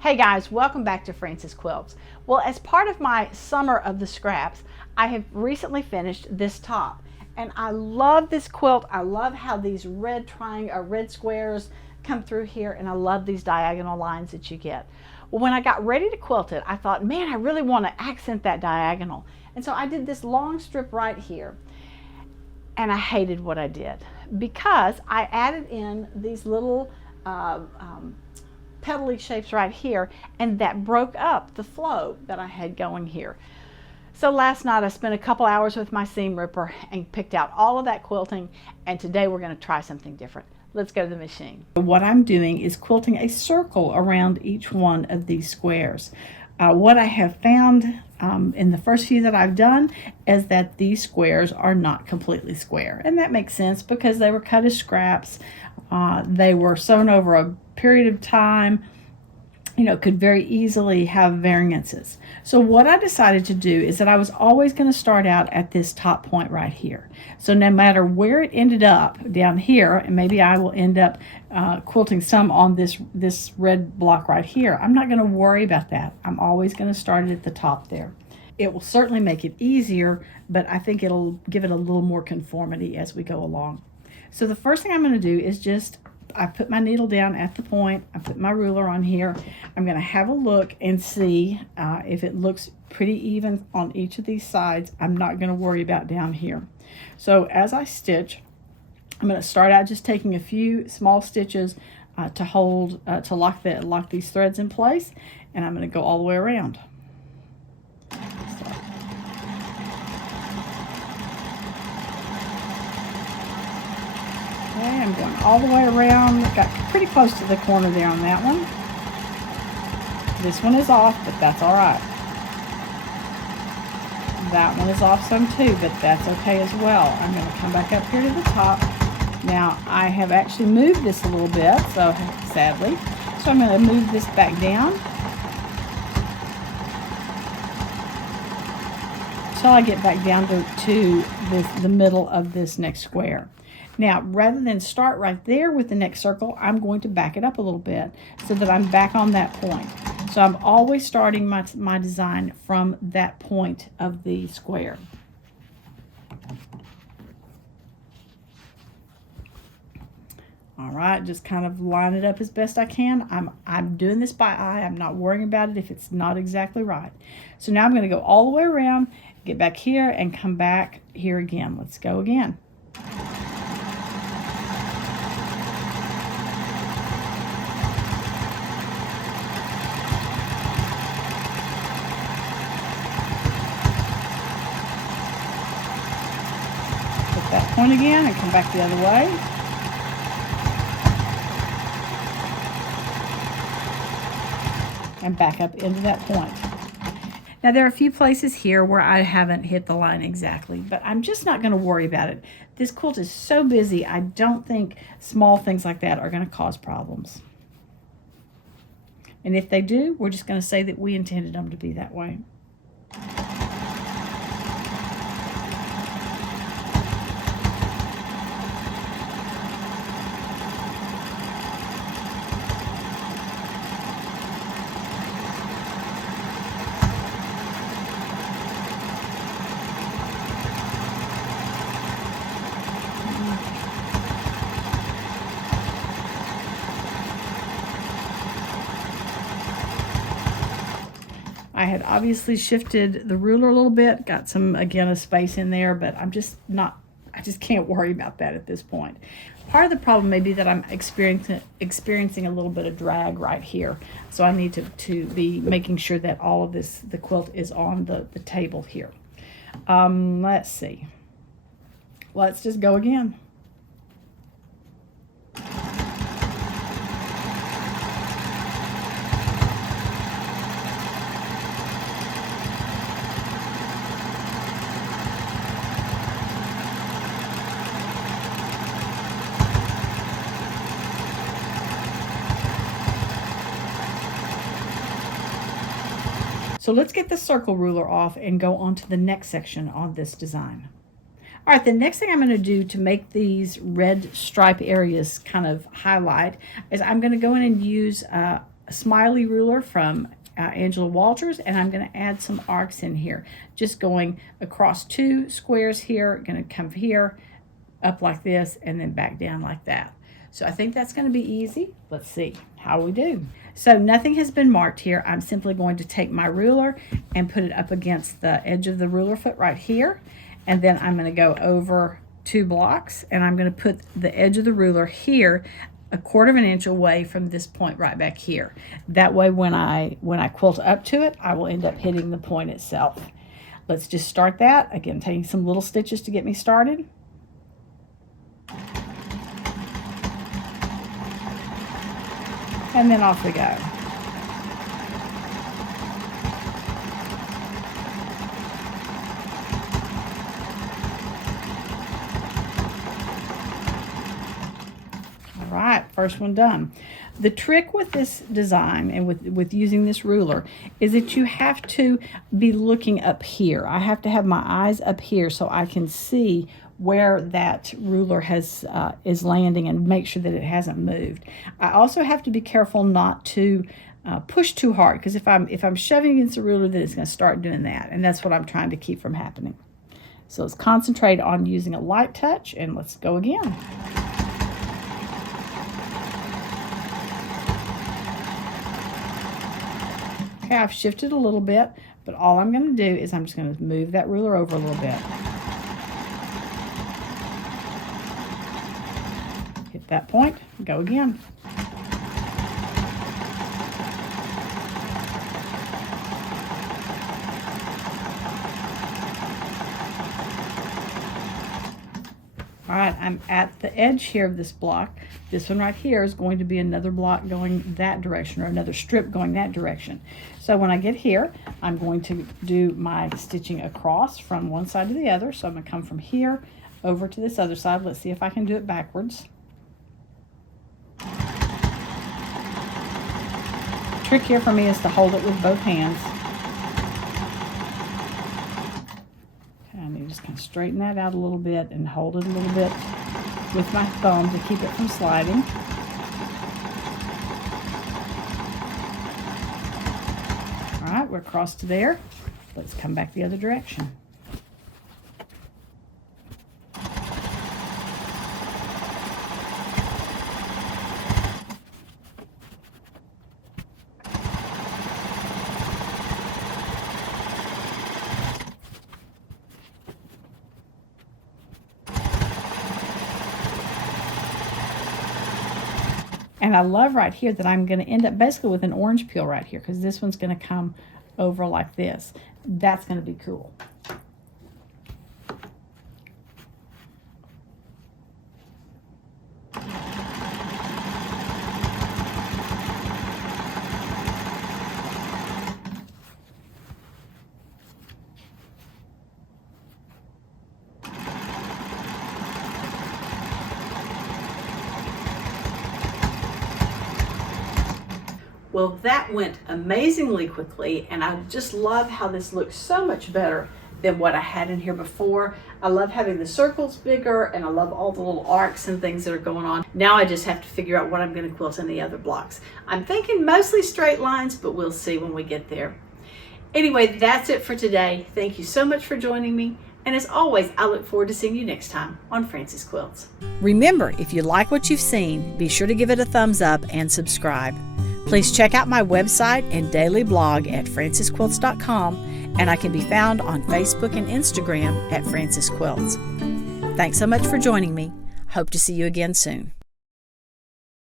Hey guys, welcome back to Frances Quilts. Well, as part of my Summer of the Scraps, I have recently finished this top. And I love this quilt. I love how these red squares come through here, and I love these diagonal lines that you get. Well, when I got ready to quilt it, I thought, man, I really want to accent that diagonal. And so I did this long strip right here. And I hated what I did because I added in these little petally shapes right here, and that broke up the flow that I had going here. So last night I spent a couple hours with my seam ripper and picked out all of that quilting, and today we're going to try something different. Let's go to the machine. What I'm doing is quilting a circle around each one of these squares. What I have found in the first few that I've done is that these squares are not completely square, and that makes sense because they were cut as scraps. They were sewn over a period of time, could very easily have variances. So what I decided to do is that I was always going to start out at this top point right here. So no matter where it ended up down here, and maybe I will end up quilting some on this red block right here, I'm not going to worry about that. I'm always going to start it at the top there. It will certainly make it easier, but I think it'll give it a little more conformity as we go along. So the first thing I'm going to do is I put my needle down at the point, I put my ruler on here. I'm going to have a look and see if it looks pretty even on each of these sides. I'm not going to worry about down here. So as I stitch, I'm going to start out just taking a few small stitches to lock these threads in place, and I'm going to go all the way around. Okay, I'm going all the way around. Got pretty close to the corner there on that one. This one is off, but that's all right. That one is off some too, but that's okay as well. I'm going to come back up here to the top. Now, I have actually moved this a little bit, so sadly. So I'm going to move this back down until I get back down to the middle of this next square. Now, rather than start right there with the next circle, I'm going to back it up a little bit so that I'm back on that point. So I'm always starting my design from that point of the square. All right, just kind of line it up as best I can. I'm doing this by eye. I'm not worrying about it if it's not exactly right. So now I'm going to go all the way around, get back here, and come back here again. Let's go again. That point again and come back the other way. And back up into that point. Now there are a few places here where I haven't hit the line exactly, but I'm just not going to worry about it. This quilt is so busy, I don't think small things like that are going to cause problems. And if they do, we're just going to say that we intended them to be that way. I had obviously shifted the ruler a little bit, got some, again, a space in there, but I just can't worry about that at this point. Part of the problem may be that I'm experiencing a little bit of drag right here. So I need to be making sure that all of the quilt is on the table here. Let's see. Let's just go again. So let's get the circle ruler off and go on to the next section on this design. All right, the next thing I'm going to do to make these red stripe areas kind of highlight is I'm going to go in and use Smiley ruler from Angela Walters, and I'm going to add some arcs in here, just going across 2 squares here, going to come here, up like this, and then back down like that. So I think that's going to be easy. Let's see how we do. So nothing has been marked here. I'm simply going to take my ruler and put it up against the edge of the ruler foot right here, and then I'm going to go over 2 blocks, and I'm going to put the edge of the ruler here 1/4 of an inch away from this point right back here. That way when I quilt up to it, I will end up hitting the point itself. Let's just start that. Again, taking some little stitches to get me started. And then off we go. All right, first one done. The trick with this design and with using this ruler is that you have to be looking up here. I have to have my eyes up here so I can see where that ruler is landing and make sure that it hasn't moved. I also have to be careful not to push too hard, because if I'm shoving against the ruler, then it's going to start doing that, and that's what I'm trying to keep from happening. So let's concentrate on using a light touch, and let's go again. Okay, I've shifted a little bit, but all I'm going to do is I'm just going to move that ruler over a little bit. Hit that point, go again. All right, I'm at the edge here of this block. This one right here is going to be another block going that direction, or another strip going that direction. So when I get here, I'm going to do my stitching across from one side to the other. So I'm going to come from here over to this other side. Let's see if I can do it backwards. The trick here for me is to hold it with both hands. Just kind of straighten that out a little bit and hold it a little bit with my thumb to keep it from sliding. All right, we're across to there. Let's come back the other direction. And I love right here that I'm going to end up basically with an orange peel right here, because this one's going to come over like this. That's going to be cool. Well, that went amazingly quickly, and I just love how this looks so much better than what I had in here before. I love having the circles bigger, and I love all the little arcs and things that are going on. Now I just have to figure out what I'm going to quilt in the other blocks. I'm thinking mostly straight lines, but we'll see when we get there. Anyway, that's it for today. Thank you so much for joining me. And as always, I look forward to seeing you next time on Frances Quilts. Remember, if you like what you've seen, be sure to give it a thumbs up and subscribe. Please check out my website and daily blog at francesquilts.com, and I can be found on Facebook and Instagram at Frances Quilts. Thanks so much for joining me. Hope to see you again soon.